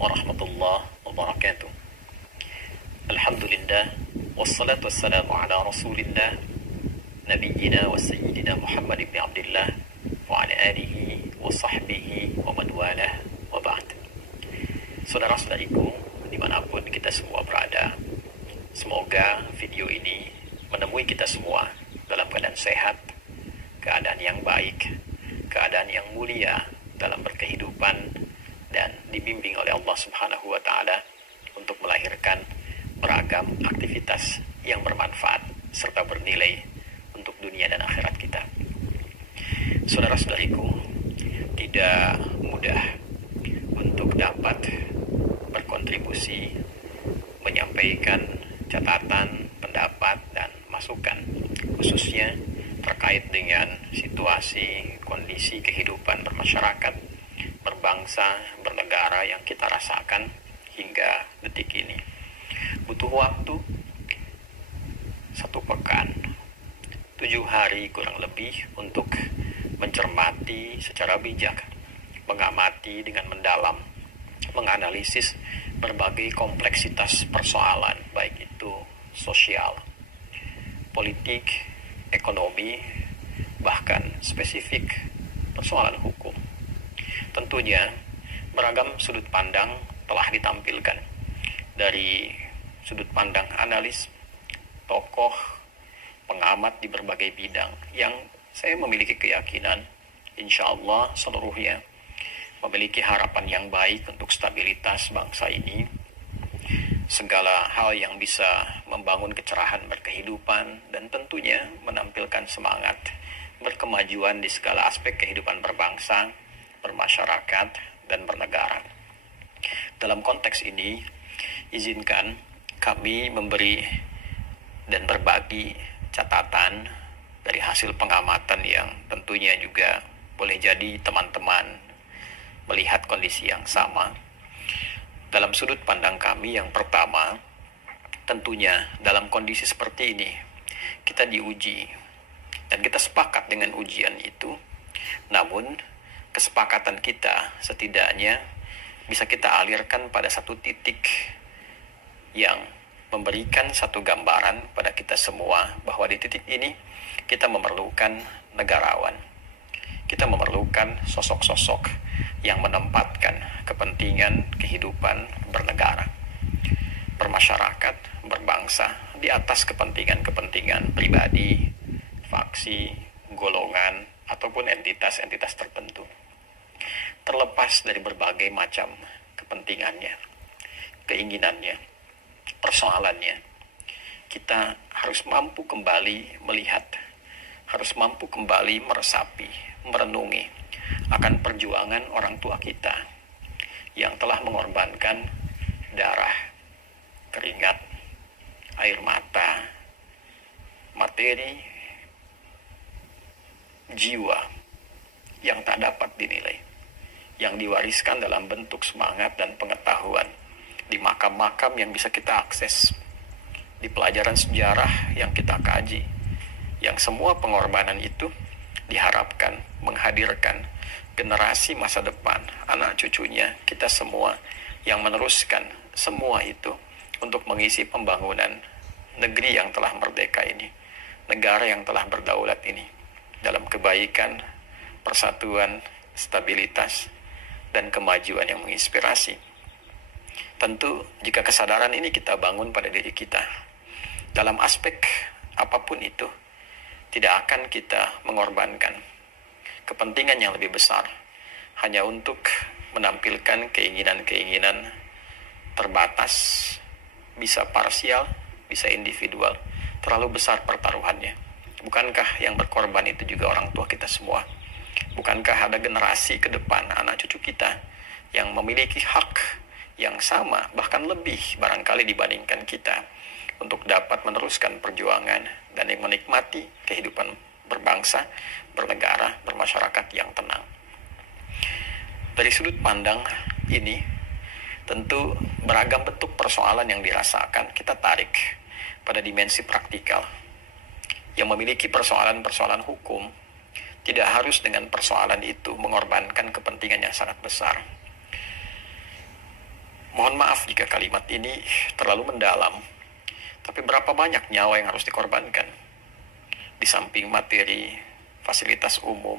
warahmatullahi wabarakatuh. Alhamdulillah, wassalatu wassalamu ala rasulillah, nabiyyina wa sayyidina Muhammad ibn Abdullah wa ala alihi wa sahbihi wa man walah wa ba'd. Saudara-saudariku, dimanapun kita semua berada, semoga video ini menemui kita semua dalam keadaan sehat, keadaan yang baik, keadaan yang mulia dalam berkehidupan, dan dibimbing oleh Allah Subhanahu wa Ta'ala untuk melahirkan beragam aktivitas yang bermanfaat serta bernilai untuk dunia dan akhirat kita. Saudara-saudariku, tidak mudah untuk dapat berkontribusi, menyampaikan catatan, pendapat, dan masukan, khususnya terkait dengan situasi, kondisi kehidupan bermasyarakat, berbangsa, bernegara yang kita rasakan hingga detik ini. Butuh waktu 1 pekan, 7 hari kurang lebih untuk mencermati secara bijak, mengamati dengan mendalam, menganalisis berbagai kompleksitas persoalan, baik itu sosial, politik, ekonomi, bahkan spesifik persoalan hukum. Tentunya beragam sudut pandang telah ditampilkan dari sudut pandang analis, tokoh, pengamat di berbagai bidang yang saya memiliki keyakinan insya Allah seluruhnya memiliki harapan yang baik untuk stabilitas bangsa ini, segala hal yang bisa membangun kecerahan berkehidupan, dan tentunya menampilkan semangat berkemajuan di segala aspek kehidupan berbangsa, bermasyarakat, dan bernegara. Dalam konteks ini, izinkan kami memberi dan berbagi catatan dari hasil pengamatan yang tentunya juga boleh jadi teman-teman melihat kondisi yang sama. Dalam sudut pandang kami yang pertama, tentunya dalam kondisi seperti ini, kita diuji, dan kita sepakat dengan ujian itu. Namun, kesepakatan kita setidaknya bisa kita alirkan pada satu titik yang memberikan satu gambaran pada kita semua bahwa di titik ini kita memerlukan negarawan. Kita memerlukan sosok-sosok yang menempatkan kepentingan kehidupan bernegara, bermasyarakat, berbangsa di atas kepentingan-kepentingan pribadi, faksi, golongan, ataupun entitas-entitas tertentu. Terlepas dari berbagai macam kepentingannya, keinginannya, persoalannya, kita harus mampu kembali melihat, harus mampu kembali meresapi, merenungi akan perjuangan orang tua kita yang telah mengorbankan darah, keringat, air mata, materi, jiwa yang tak dapat dinilai, yang diwariskan dalam bentuk semangat dan pengetahuan di makam-makam yang bisa kita akses, di pelajaran sejarah yang kita kaji, yang semua pengorbanan itu diharapkan menghadirkan generasi masa depan, anak cucunya, kita semua yang meneruskan semua itu untuk mengisi pembangunan negeri yang telah merdeka ini, negara yang telah berdaulat ini, dalam kebaikan, persatuan, stabilitas, dan kemajuan yang menginspirasi. Tentu jika kesadaran ini kita bangun pada diri kita, dalam aspek apapun itu, tidak akan kita mengorbankan kepentingan yang lebih besar hanya untuk menampilkan keinginan-keinginan terbatas, bisa parsial, bisa individual. Terlalu besar pertaruhannya. Bukankah yang berkorban itu juga orang tua kita semua? Bukankah ada generasi ke depan, anak cucu kita, yang memiliki hak yang sama, bahkan lebih barangkali dibandingkan kita, untuk dapat meneruskan perjuangan dan yang menikmati kehidupan berbangsa, bernegara, bermasyarakat yang tenang. Dari sudut pandang ini, tentu beragam bentuk persoalan yang dirasakan kita tarik pada dimensi praktikal. Yang memiliki persoalan-persoalan hukum tidak harus dengan persoalan itu mengorbankan kepentingan yang sangat besar. Mohon maaf jika kalimat ini terlalu mendalam, tapi berapa banyak nyawa yang harus dikorbankan? Di samping materi, fasilitas umum,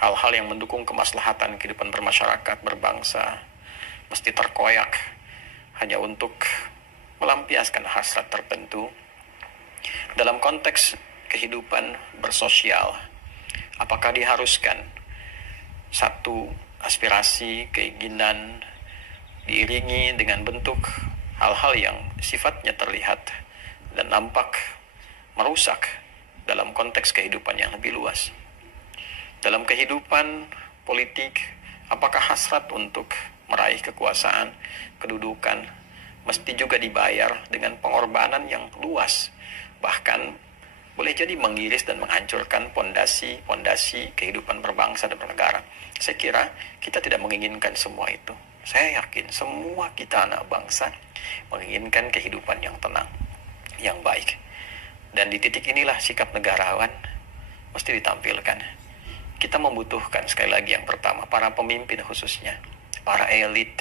hal-hal yang mendukung kemaslahatan kehidupan bermasyarakat, berbangsa, mesti terkoyak hanya untuk melampiaskan hasrat tertentu. Dalam konteks kehidupan bersosial, apakah diharuskan satu aspirasi, keinginan diiringi dengan bentuk hal-hal yang sifatnya terlihat dan nampak merusak dalam konteks kehidupan yang lebih luas? Dalam kehidupan politik, apakah hasrat untuk meraih kekuasaan, kedudukan, mesti juga dibayar dengan pengorbanan yang luas, bahkan boleh jadi mengiris dan menghancurkan pondasi kehidupan berbangsa dan bernegara? Saya kira kita tidak menginginkan semua itu. Saya yakin semua kita anak bangsa menginginkan kehidupan yang tenang, yang baik. Dan di titik inilah sikap negarawan mesti ditampilkan. Kita membutuhkan, sekali lagi, yang pertama, para pemimpin khususnya, para elit.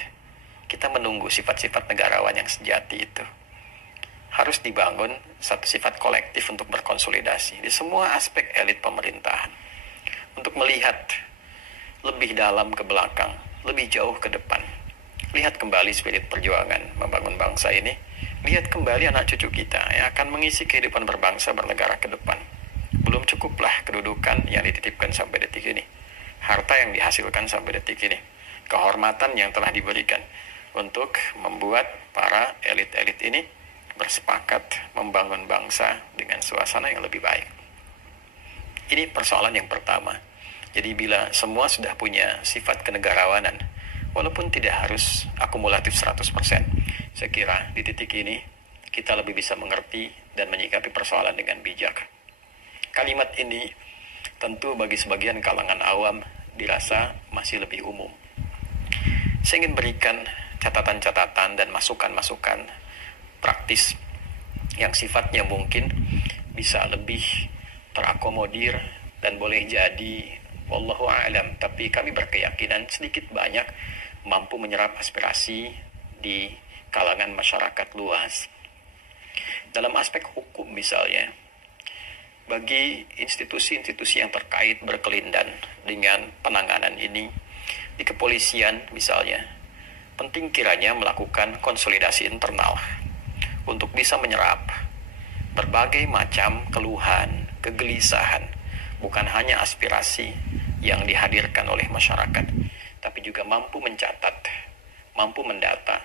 Kita menunggu sifat-sifat negarawan yang sejati itu. Harus dibangun satu sifat kolektif untuk berkonsolidasi di semua aspek elit pemerintahan, untuk melihat lebih dalam ke belakang, lebih jauh ke depan. Lihat kembali spirit perjuangan membangun bangsa ini. Lihat kembali anak cucu kita yang akan mengisi kehidupan berbangsa bernegara ke depan. Belum cukuplah kedudukan yang dititipkan sampai detik ini, harta yang dihasilkan sampai detik ini, kehormatan yang telah diberikan untuk membuat para elit-elit ini bersepakat membangun bangsa dengan suasana yang lebih baik. Ini persoalan yang pertama. Jadi bila semua sudah punya sifat kenegarawanan, walaupun tidak harus akumulatif 100%, saya kira di titik ini kita lebih bisa mengerti dan menyikapi persoalan dengan bijak. Kalimat ini tentu bagi sebagian kalangan awam dirasa masih lebih umum. Saya ingin berikan catatan-catatan dan masukan-masukan praktis yang sifatnya mungkin bisa lebih terakomodir dan boleh jadi wallahu a'lam, tapi kami berkeyakinan sedikit banyak mampu menyerap aspirasi di kalangan masyarakat luas. Dalam aspek hukum misalnya, bagi institusi-institusi yang terkait berkelindan dengan penanganan ini, di kepolisian misalnya, penting kiranya melakukan konsolidasi internal untuk bisa menyerap berbagai macam keluhan, kegelisahan, bukan hanya aspirasi yang dihadirkan oleh masyarakat, tapi juga mampu mencatat, mampu mendata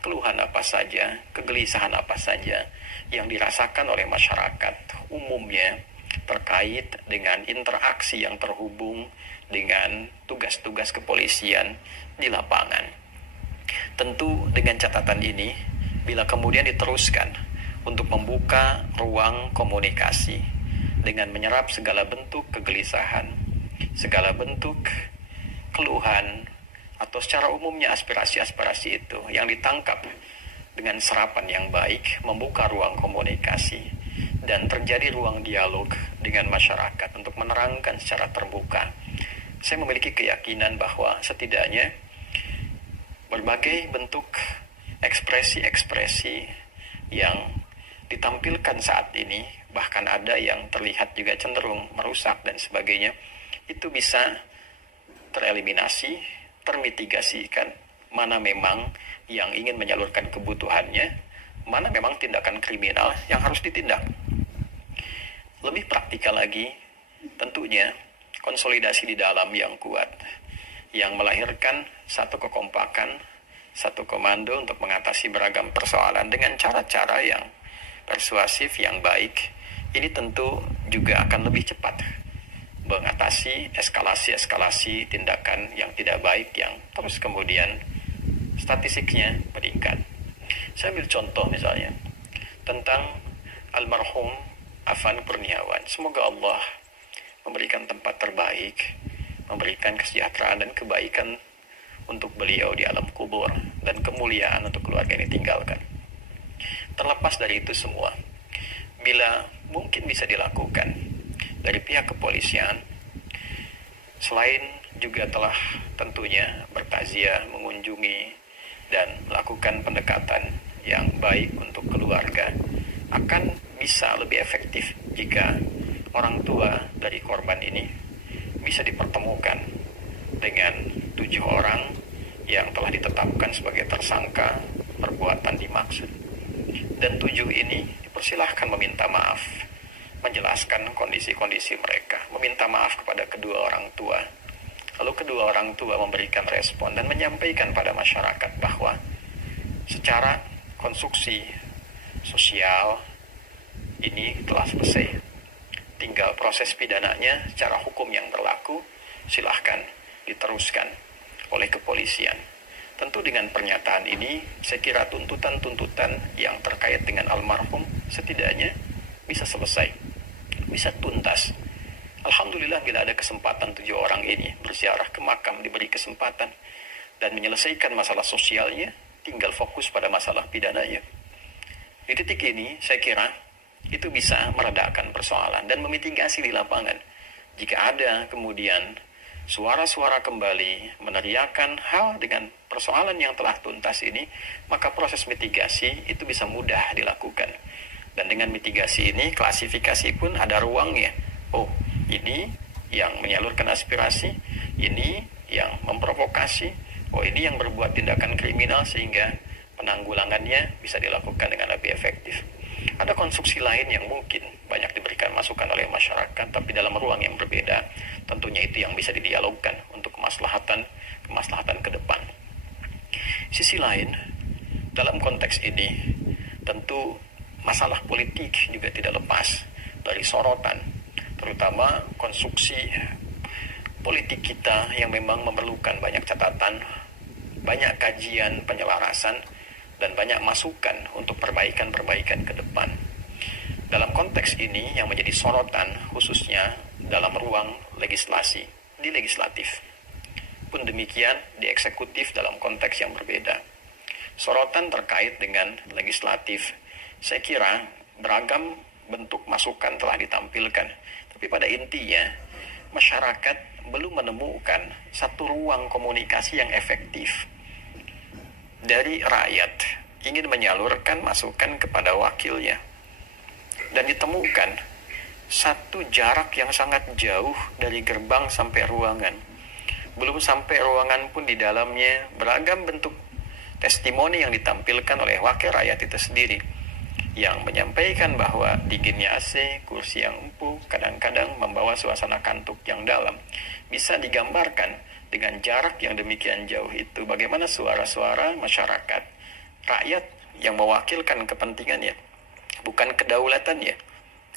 keluhan apa saja, kegelisahan apa saja yang dirasakan oleh masyarakat umumnya terkait dengan interaksi yang terhubung dengan tugas-tugas kepolisian di lapangan. Tentu dengan catatan ini, bila kemudian diteruskan untuk membuka ruang komunikasi dengan menyerap segala bentuk kegelisahan, segala bentuk keluhan, atau secara umumnya aspirasi-aspirasi itu yang ditangkap dengan serapan yang baik, membuka ruang komunikasi, dan terjadi ruang dialog dengan masyarakat untuk menerangkan secara terbuka. Saya memiliki keyakinan bahwa setidaknya berbagai bentuk ekspresi-ekspresi yang ditampilkan saat ini, bahkan ada yang terlihat juga cenderung merusak dan sebagainya, itu bisa tereliminasi, termitigasikan, mana memang yang ingin menyalurkan kebutuhannya, mana memang tindakan kriminal yang harus ditindak. Lebih praktikal lagi, tentunya konsolidasi di dalam yang kuat, yang melahirkan satu kekompakan, satu komando untuk mengatasi beragam persoalan dengan cara-cara yang persuasif, yang baik. Ini tentu juga akan lebih cepat mengatasi eskalasi-eskalasi tindakan yang tidak baik yang terus kemudian statistiknya meningkat. Saya ambil contoh misalnya tentang almarhum Afan Kurniawan. Semoga Allah memberikan tempat terbaik, memberikan kesejahteraan dan kebaikan untuk beliau di alam kubur, dan kemuliaan untuk keluarga yang ditinggalkan. Terlepas dari itu semua, bila mungkin bisa dilakukan dari pihak kepolisian, selain juga telah tentunya bertakziah, mengunjungi dan melakukan pendekatan yang baik untuk keluarga akan bisa lebih efektif jika orang tua dari korban ini bisa dipertemukan dengan 7 orang yang telah ditetapkan sebagai tersangka perbuatan dimaksud. Dan 7 ini dipersilahkan meminta maaf, menjelaskan kondisi-kondisi mereka, meminta maaf kepada kedua orang tua. Lalu kedua orang tua memberikan respon dan menyampaikan pada masyarakat bahwa secara konstruksi sosial ini telah selesai. Tinggal proses pidananya secara hukum yang berlaku, silahkan diteruskan oleh kepolisian. Tentu dengan pernyataan ini, saya kira tuntutan-tuntutan yang terkait dengan almarhum setidaknya bisa selesai, bisa tuntas. Alhamdulillah bila ada kesempatan 7 orang ini berziarah ke makam, diberi kesempatan dan menyelesaikan masalah sosialnya, tinggal fokus pada masalah pidananya. Di titik ini, saya kira itu bisa meredakan persoalan dan memitigasi di lapangan. Jika ada kemudian suara-suara kembali meneriakan hal dengan persoalan yang telah tuntas ini, maka proses mitigasi itu bisa mudah dilakukan. Dan dengan mitigasi ini, klasifikasi pun ada ruangnya. Oh, ini yang menyalurkan aspirasi, ini yang memprovokasi, oh ini yang berbuat tindakan kriminal sehingga penanggulangannya bisa dilakukan dengan lebih efektif. Ada konstruksi lain yang mungkin banyak diberikan masukan oleh masyarakat, tapi dalam ruang yang berbeda. Tentunya itu yang bisa didialogkan untuk kemaslahatan ke depan. Sisi lain, dalam konteks ini, tentu masalah politik juga tidak lepas dari sorotan, terutama konstruksi politik kita yang memang memerlukan banyak catatan, banyak kajian, penyelarasan, dan banyak masukan untuk perbaikan-perbaikan ke depan. Dalam konteks ini yang menjadi sorotan khususnya dalam ruang legislasi, di legislatif. Pun demikian di eksekutif dalam konteks yang berbeda. Sorotan terkait dengan legislatif, saya kira beragam bentuk masukan telah ditampilkan. Tapi pada intinya, masyarakat belum menemukan satu ruang komunikasi yang efektif dari rakyat ingin menyalurkan masukan kepada wakilnya. Dan ditemukan satu jarak yang sangat jauh dari gerbang sampai ruangan. Belum sampai ruangan pun di dalamnya beragam bentuk testimoni yang ditampilkan oleh wakil rakyat itu sendiri, yang menyampaikan bahwa dinginnya AC, kursi yang empuk, kadang-kadang membawa suasana kantuk yang dalam. Bisa digambarkan dengan jarak yang demikian jauh itu, bagaimana suara-suara masyarakat, rakyat yang mewakilkan kepentingannya, bukan kedaulatannya.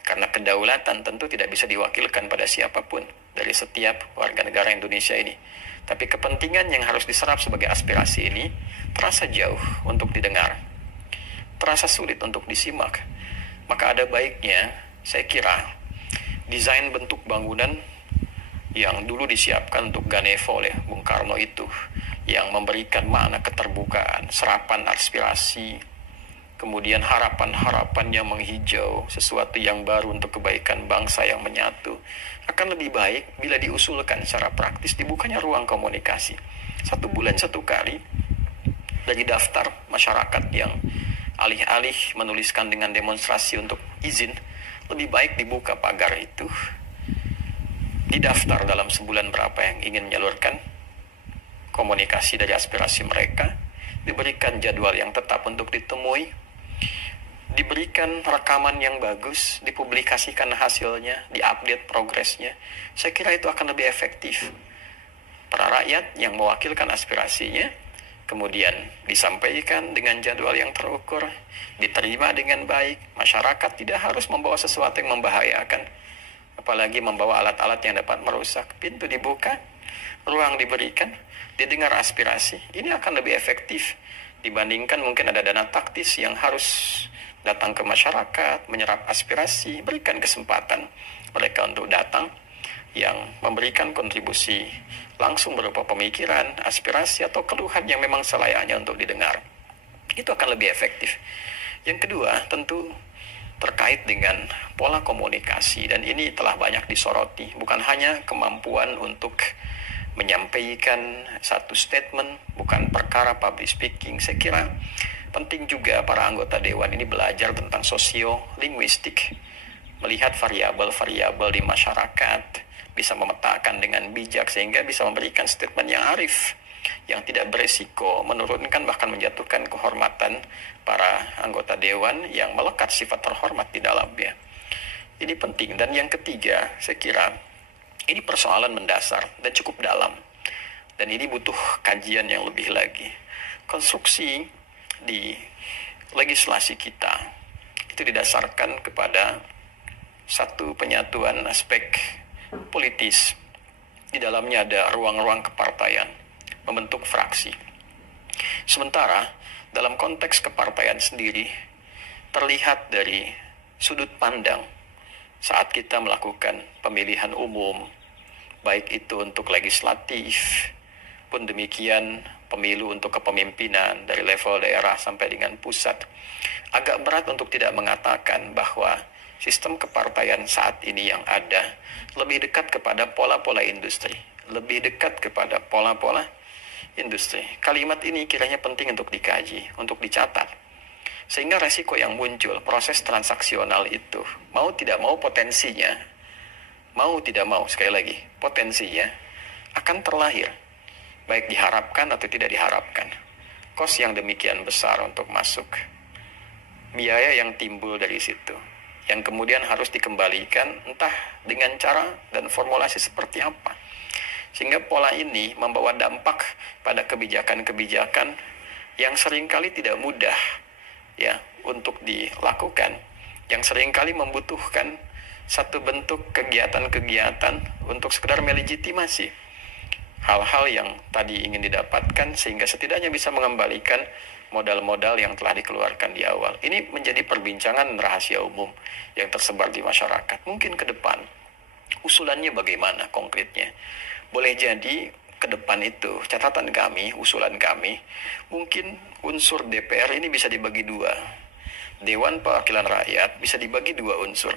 Karena kedaulatan tentu tidak bisa diwakilkan pada siapapun dari setiap warga negara Indonesia ini. Tapi kepentingan yang harus diserap sebagai aspirasi ini terasa jauh untuk didengar, terasa sulit untuk disimak. Maka ada baiknya, saya kira, desain bentuk bangunan yang dulu disiapkan untuk Ganevo oleh Bung Karno itu, yang memberikan makna keterbukaan, serapan aspirasi, kemudian harapan-harapan yang menghijau, sesuatu yang baru untuk kebaikan bangsa yang menyatu, akan lebih baik bila diusulkan secara praktis, dibukanya ruang komunikasi. 1 bulan 1 kali, dari daftar masyarakat yang alih-alih menuliskan dengan demonstrasi untuk izin, lebih baik dibuka pagar itu, didaftar dalam sebulan berapa yang ingin menyalurkan komunikasi dari aspirasi mereka, diberikan jadwal yang tetap untuk ditemui, diberikan rekaman yang bagus, dipublikasikan hasilnya, diupdate progresnya. Saya kira itu akan lebih efektif. Para rakyat yang mewakilkan aspirasinya kemudian disampaikan dengan jadwal yang terukur, diterima dengan baik. Masyarakat tidak harus membawa sesuatu yang membahayakan, apalagi membawa alat-alat yang dapat merusak. Pintu dibuka, ruang diberikan, didengar aspirasi. Ini akan lebih efektif dibandingkan mungkin ada dana taktis yang harus datang ke masyarakat, menyerap aspirasi, berikan kesempatan mereka untuk datang, yang memberikan kontribusi langsung berupa pemikiran, aspirasi, atau keluhan yang memang selayaknya untuk didengar. Itu akan lebih efektif. Yang kedua, tentu terkait dengan pola komunikasi, dan ini telah banyak disoroti, bukan hanya kemampuan untuk menyampaikan satu statement, bukan perkara public speaking. Saya kira penting juga para anggota dewan ini belajar tentang sosiolinguistik, melihat variabel-variabel di masyarakat, bisa memetakan dengan bijak sehingga bisa memberikan statement yang arif, yang tidak beresiko menurunkan bahkan menjatuhkan kehormatan para anggota dewan yang melekat sifat terhormat di dalamnya. Ini penting. Dan yang ketiga, saya kira ini persoalan mendasar dan cukup dalam, dan ini butuh kajian yang lebih lagi. Konstruksi di legislasi kita itu didasarkan kepada satu penyatuan aspek politis. Di dalamnya ada ruang-ruang kepartaian, membentuk fraksi. Sementara dalam konteks kepartaian sendiri terlihat dari sudut pandang saat kita melakukan pemilihan umum, baik itu untuk legislatif, pun demikian pemilu untuk kepemimpinan dari level daerah sampai dengan pusat. Agak berat untuk tidak mengatakan bahwa sistem kepartaian saat ini yang ada lebih dekat kepada pola-pola industri, lebih dekat kepada pola-pola industri. Kalimat ini kiranya penting untuk dikaji, untuk dicatat. Sehingga resiko yang muncul, proses transaksional itu, mau tidak mau potensinya, mau tidak mau, sekali lagi, potensinya akan terlahir, baik diharapkan atau tidak diharapkan. Kos yang demikian besar untuk masuk, biaya yang timbul dari situ, yang kemudian harus dikembalikan entah dengan cara dan formulasi seperti apa. Sehingga pola ini membawa dampak pada kebijakan-kebijakan yang seringkali tidak mudah ya untuk dilakukan, yang seringkali membutuhkan satu bentuk kegiatan-kegiatan untuk sekedar melegitimasi hal-hal yang tadi ingin didapatkan, sehingga setidaknya bisa mengembalikan modal-modal yang telah dikeluarkan di awal. Ini menjadi perbincangan rahasia umum yang tersebar di masyarakat. Mungkin ke depan usulannya bagaimana konkretnya? Boleh jadi ke depan itu, catatan kami, usulan kami, mungkin unsur DPR ini bisa dibagi dua. Dewan Perwakilan Rakyat bisa dibagi dua unsur.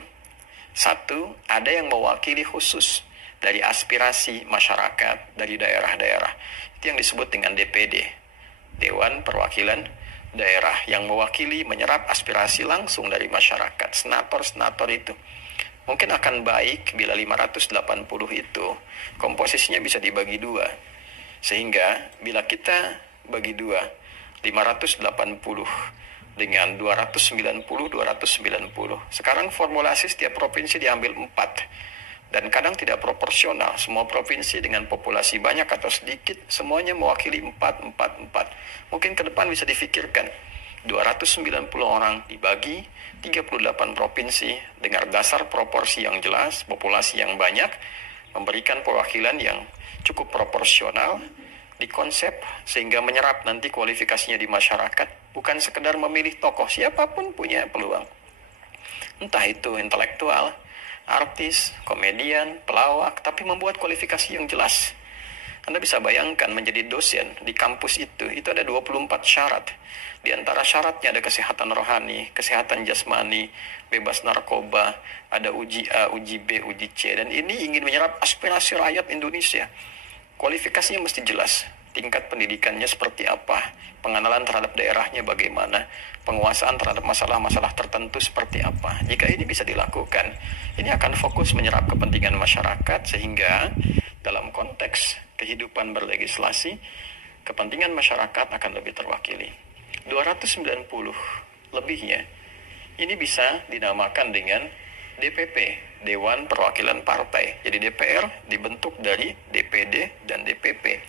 Satu, ada yang mewakili khusus dari aspirasi masyarakat, dari daerah-daerah. Itu yang disebut dengan DPD, Dewan Perwakilan Daerah, yang mewakili, menyerap aspirasi langsung dari masyarakat. Senator-senator itu mungkin akan baik bila 580 itu komposisinya bisa dibagi dua. Sehingga bila kita bagi dua, 580 dengan 290, sekarang formulasi setiap provinsi diambil 4. Dan kadang tidak proporsional, semua provinsi dengan populasi banyak atau sedikit, semuanya mewakili 4. Mungkin ke depan bisa difikirkan 290 orang dibagi 38 provinsi dengan dasar proporsi yang jelas, populasi yang banyak, memberikan perwakilan yang cukup proporsional, dikonsep sehingga menyerap nanti kualifikasinya di masyarakat, bukan sekedar memilih tokoh, siapapun punya peluang. Entah itu intelektual, artis, komedian, pelawak, tapi membuat kualifikasi yang jelas. Anda bisa bayangkan menjadi dosen di kampus itu ada 24 syarat. Di antara syaratnya ada kesehatan rohani, kesehatan jasmani, bebas narkoba, ada uji A, uji B, uji C. Dan ini ingin menyerap aspirasi rakyat Indonesia. Kualifikasinya mesti jelas. Tingkat pendidikannya seperti apa, pengenalan terhadap daerahnya bagaimana, penguasaan terhadap masalah-masalah tertentu seperti apa. Jika ini bisa dilakukan, ini akan fokus menyerap kepentingan masyarakat, sehingga dalam konteks kehidupan berlegislasi, kepentingan masyarakat akan lebih terwakili. 290 lebihnya, ini bisa dinamakan dengan DPP, Dewan Perwakilan Partai. Jadi DPR dibentuk dari DPD dan DPP.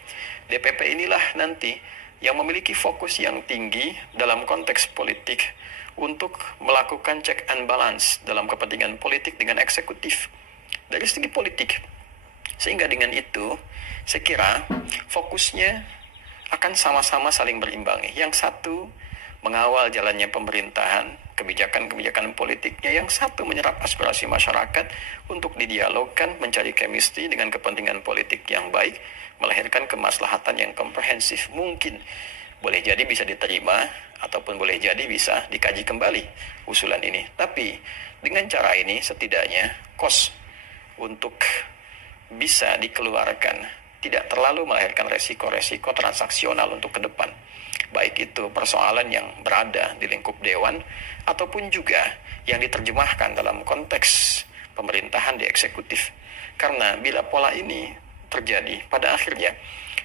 DPP inilah nanti yang memiliki fokus yang tinggi dalam konteks politik untuk melakukan check and balance dalam kepentingan politik dengan eksekutif dari segi politik. Sehingga dengan itu, saya kira fokusnya akan sama-sama saling berimbangi. Yang satu mengawal jalannya pemerintahan, kebijakan-kebijakan politiknya. Yang satu menyerap aspirasi masyarakat untuk didialogkan, mencari chemistry dengan kepentingan politik yang baik, melahirkan kemaslahatan yang komprehensif. Mungkin boleh jadi bisa diterima, ataupun boleh jadi bisa dikaji kembali usulan ini. Tapi dengan cara ini setidaknya kos untuk bisa dikeluarkan tidak terlalu melahirkan resiko-resiko transaksional untuk ke depan. Baik itu persoalan yang berada di lingkup dewan ataupun juga yang diterjemahkan dalam konteks pemerintahan di eksekutif. Karena bila pola ini terjadi, pada akhirnya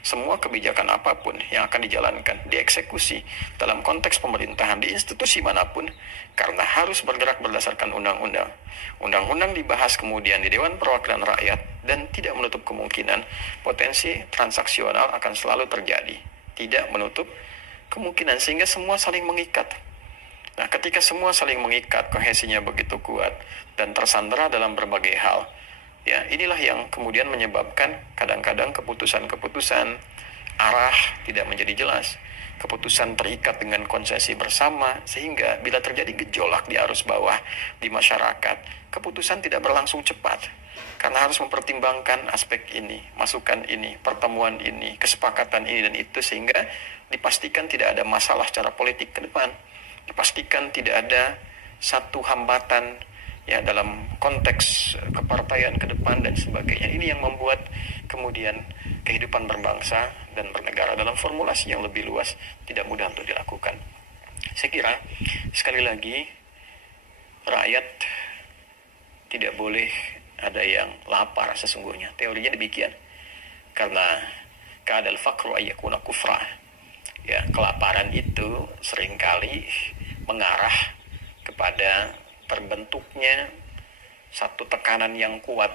semua kebijakan apapun yang akan dijalankan, dieksekusi dalam konteks pemerintahan di institusi manapun, karena harus bergerak berdasarkan undang-undang. Undang-undang dibahas kemudian di Dewan Perwakilan Rakyat dan tidak menutup kemungkinan potensi transaksional akan selalu terjadi. Tidak menutup kemungkinan, sehingga semua saling mengikat. Nah, ketika semua saling mengikat, kohesinya begitu kuat dan tersandera dalam berbagai hal, ya, inilah yang kemudian menyebabkan kadang-kadang keputusan-keputusan arah tidak menjadi jelas. Keputusan terikat dengan konsesi bersama, sehingga bila terjadi gejolak di arus bawah di masyarakat, keputusan tidak berlangsung cepat. Karena harus mempertimbangkan aspek ini, masukan ini, pertemuan ini, kesepakatan ini dan itu, sehingga dipastikan tidak ada masalah secara politik ke depan. Dipastikan tidak ada satu hambatan ya dalam konteks kepartaian ke depan dan sebagainya. Ini yang membuat kemudian kehidupan berbangsa dan bernegara dalam formulasi yang lebih luas tidak mudah untuk dilakukan. Saya kira sekali lagi rakyat tidak boleh ada yang lapar sesungguhnya. Teorinya demikian. Karena kadal faqru ayyakuna kufra. Ya, kelaparan itu seringkali mengarah kepada terbentuknya satu tekanan yang kuat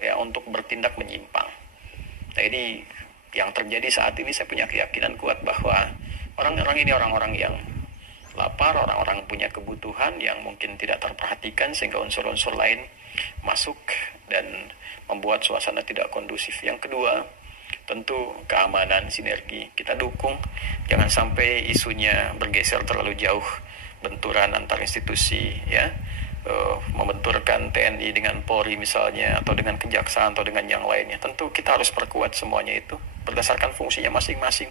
ya untuk bertindak menyimpang. Nah, ini yang terjadi saat ini. Saya punya keyakinan kuat bahwa orang-orang ini orang-orang yang lapar, orang-orang punya kebutuhan yang mungkin tidak terperhatikan, sehingga unsur-unsur lain masuk dan membuat suasana tidak kondusif. Yang kedua, tentu keamanan, sinergi. Kita dukung jangan sampai isunya bergeser terlalu jauh, benturan antar institusi ya, membenturkan TNI dengan Polri misalnya, atau dengan kejaksaan atau dengan yang lainnya. Tentu kita harus perkuat semuanya itu berdasarkan fungsinya masing-masing.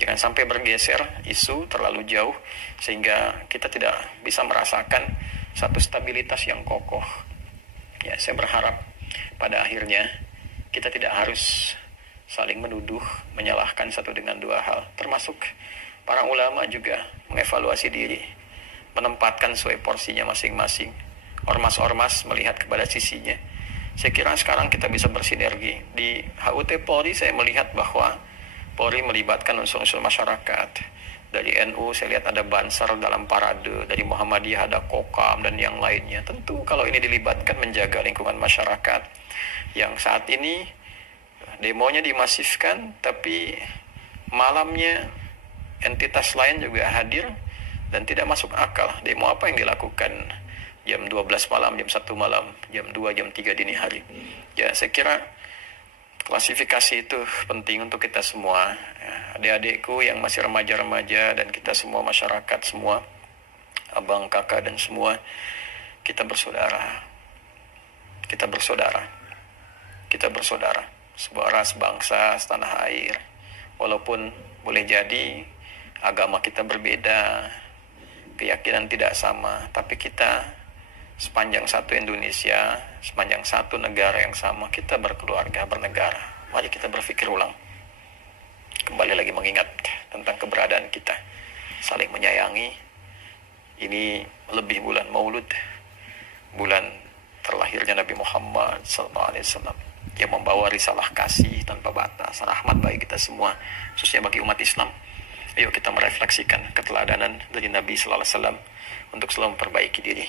Jangan sampai bergeser isu terlalu jauh sehingga kita tidak bisa merasakan satu stabilitas yang kokoh. Ya, saya berharap pada akhirnya kita tidak harus saling menuduh, menyalahkan satu dengan dua hal. Termasuk para ulama juga mengevaluasi diri, menempatkan sesuai porsinya masing-masing. Ormas-ormas melihat kepada sisinya. Saya kira sekarang kita bisa bersinergi. Di HUT Polri saya melihat bahwa Polri melibatkan unsur-unsur masyarakat. Dari NU saya lihat ada Banser dalam parade, dari Muhammadiyah ada Kokam dan yang lainnya. Tentu kalau ini dilibatkan menjaga lingkungan masyarakat yang saat ini demonya dimasifkan, tapi malamnya entitas lain juga hadir dan tidak masuk akal. Demo apa yang dilakukan jam 12 malam, jam 1 malam, jam 2, jam 3 dini hari. Ya, saya kira klasifikasi itu penting untuk kita semua, ya, adik-adikku yang masih remaja-remaja dan kita semua masyarakat semua, abang, kakak dan semua, kita bersaudara. Kita bersaudara. Kita bersaudara. Sebuah ras, bangsa, setanah air. Walaupun boleh jadi agama kita berbeda, keyakinan tidak sama, tapi kita sepanjang satu Indonesia, sepanjang satu negara yang sama, kita berkeluarga, bernegara. Mari kita berpikir ulang. Kembali lagi mengingat tentang keberadaan kita. Saling menyayangi. Ini lebih bulan Maulud, bulan terlahirnya Nabi Muhammad SAW, yang membawa risalah kasih tanpa batas, rahmat bagi kita semua, khususnya bagi umat Islam. Ayo kita merefleksikan keteladanan dari Nabi SAW untuk selalu memperbaiki diri.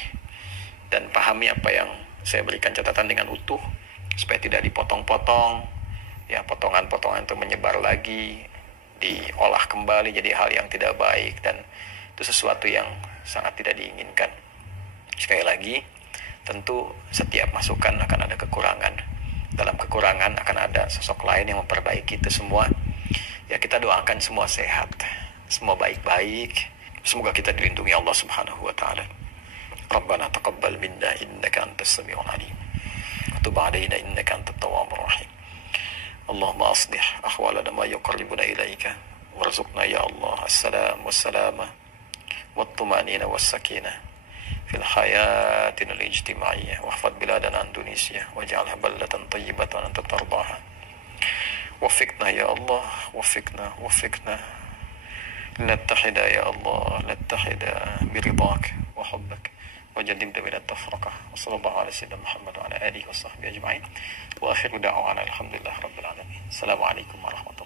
Dan pahami apa yang saya berikan catatan dengan utuh, supaya tidak dipotong-potong, ya potongan-potongan itu menyebar lagi, diolah kembali jadi hal yang tidak baik, dan itu sesuatu yang sangat tidak diinginkan. Sekali lagi, tentu setiap masukan akan ada kekurangan. Dalam kekurangan akan ada sosok lain yang memperbaiki itu semua. Ya, kita doakan semua sehat, semua baik-baik. Semoga kita dilindungi Allah Subhanahu wa taala. Rabbana taqabbal minna innaka antas samiul alim. Wa tub 'alaina innaka antat tawwabur rahim. Allahumma aslih ahwalana ma yuqarribuna ilaika warzuqna ya Allah as-salam was-salama wat-tumanina was-sakinah fil hayatina al-ijtimaiyah wahfad biladana Indonesia waj'alha baldatan thayyibatan anta tardaha وفقنا يا الله، وفقنا لنتحد يا الله، نتحد برضاك وحبك وجنبنا من التفرقة. وصلى الله على سيدنا محمد وعلى آله وصحبه أجمعين، وآخر دعوانا الحمد لله رب العالمين. السلام عليكم ورحمة الله.